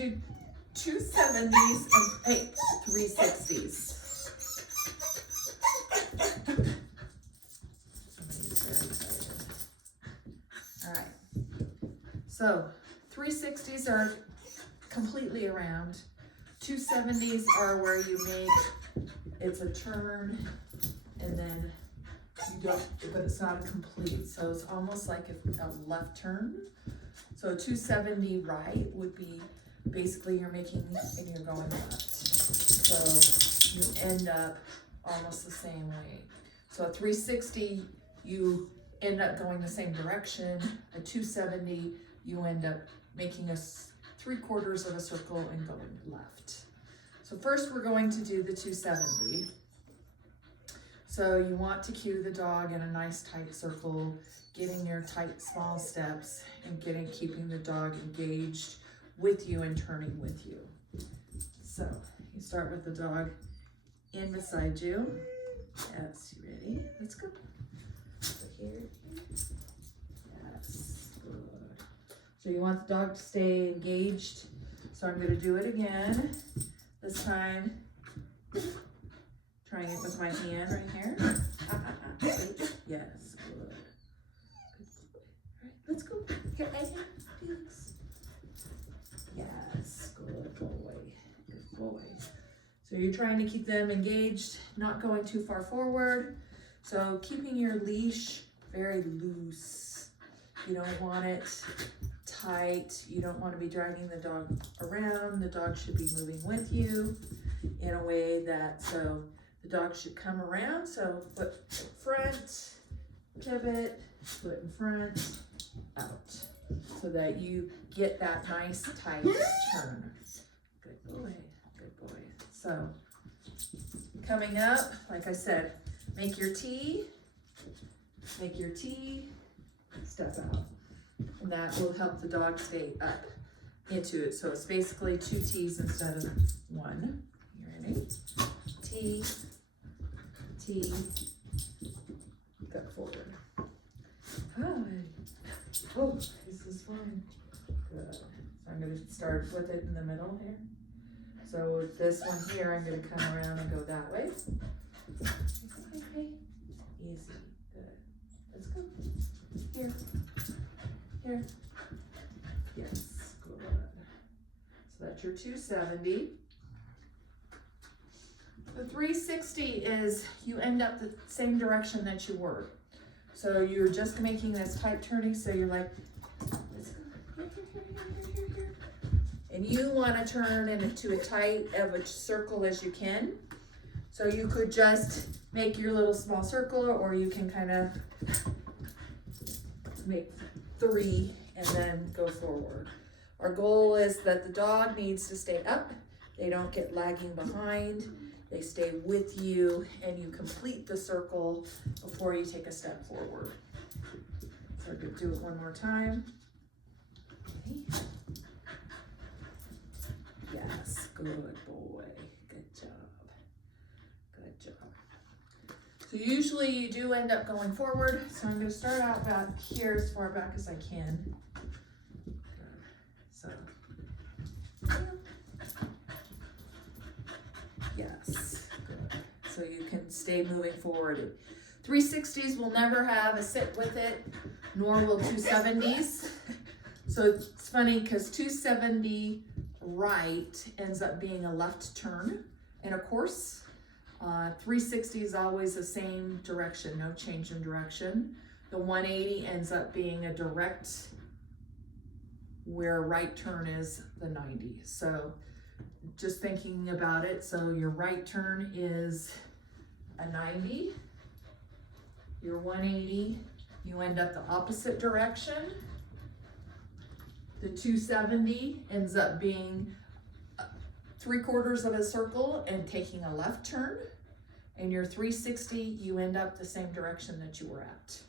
do 270s and 360s. Somebody's very excited. All right. So 360s are completely around. 270s are where you make, it's a turn, and then you don't, but it's not a complete. So it's almost like a left turn. So 270 right would be basically you're making and you're going left. So you end up almost the same way. So a 360, you end up going the same direction. A 270, you end up making a 3/4 of a circle and going left. So first we're going to do the 270. So you want to cue the dog in a nice tight circle, getting your tight small steps and keeping the dog engaged with you and turning with you. So you start with the dog in beside you. Yes, you ready? Let's go. So here. Yes, good. So you want the dog to stay engaged. So I'm going to do it again. This time, trying it with my hand right here. Wait. Yes, good. Good. All right, let's go. Here, right here, please. Yes, good boy. Good boy. So you're trying to keep them engaged, not going too far forward. So keeping your leash very loose. You don't want it tight. You don't want to be dragging the dog around. The dog should be moving with you in a way that, so the dog should come around. So foot in front, pivot, foot in front, out. So that you get that nice tight turn. Good boy, good boy. So coming up, like I said, make your T, step out. And that will help the dog stay up into it. So it's basically 2 T's instead of 1. You ready? T, T, go forward. Good. Oh, this is fun. Good. So I'm going to start with it in the middle here. So with this one here, I'm going to come around and go that way. Okay. Easy. Good. Let's go. Here. Here. Yes, good. So that's your 270. The 360 is you end up the same direction that you were. So you're just making this tight turning, so you're like, let's go. Here. And you want to turn into a tight of a circle as you can. So you could just make your little small circle, or you can kind of make 3 and then go forward. Our goal is that the dog needs to stay up. They don't get lagging behind. They stay with you and you complete the circle before you take a step forward. So we're going to do it one more time. Okay. Yes, good boy. Good job. Good job. So usually you do end up going forward. So I'm going to start out back here as far back as I can. Good. So, yes, good. So you can stay moving forward. 360s will never have a sit with it, nor will 270s. So it's funny because 270 right ends up being a left turn in a course. 360 is always the same direction, no change in direction. The 180 ends up being a direct where right turn is the 90. So just thinking about it, so your right turn is a 90. Your 180, you end up the opposite direction. The 270 ends up being 3/4 of a circle and taking a left turn. And your 360, you end up the same direction that you were at.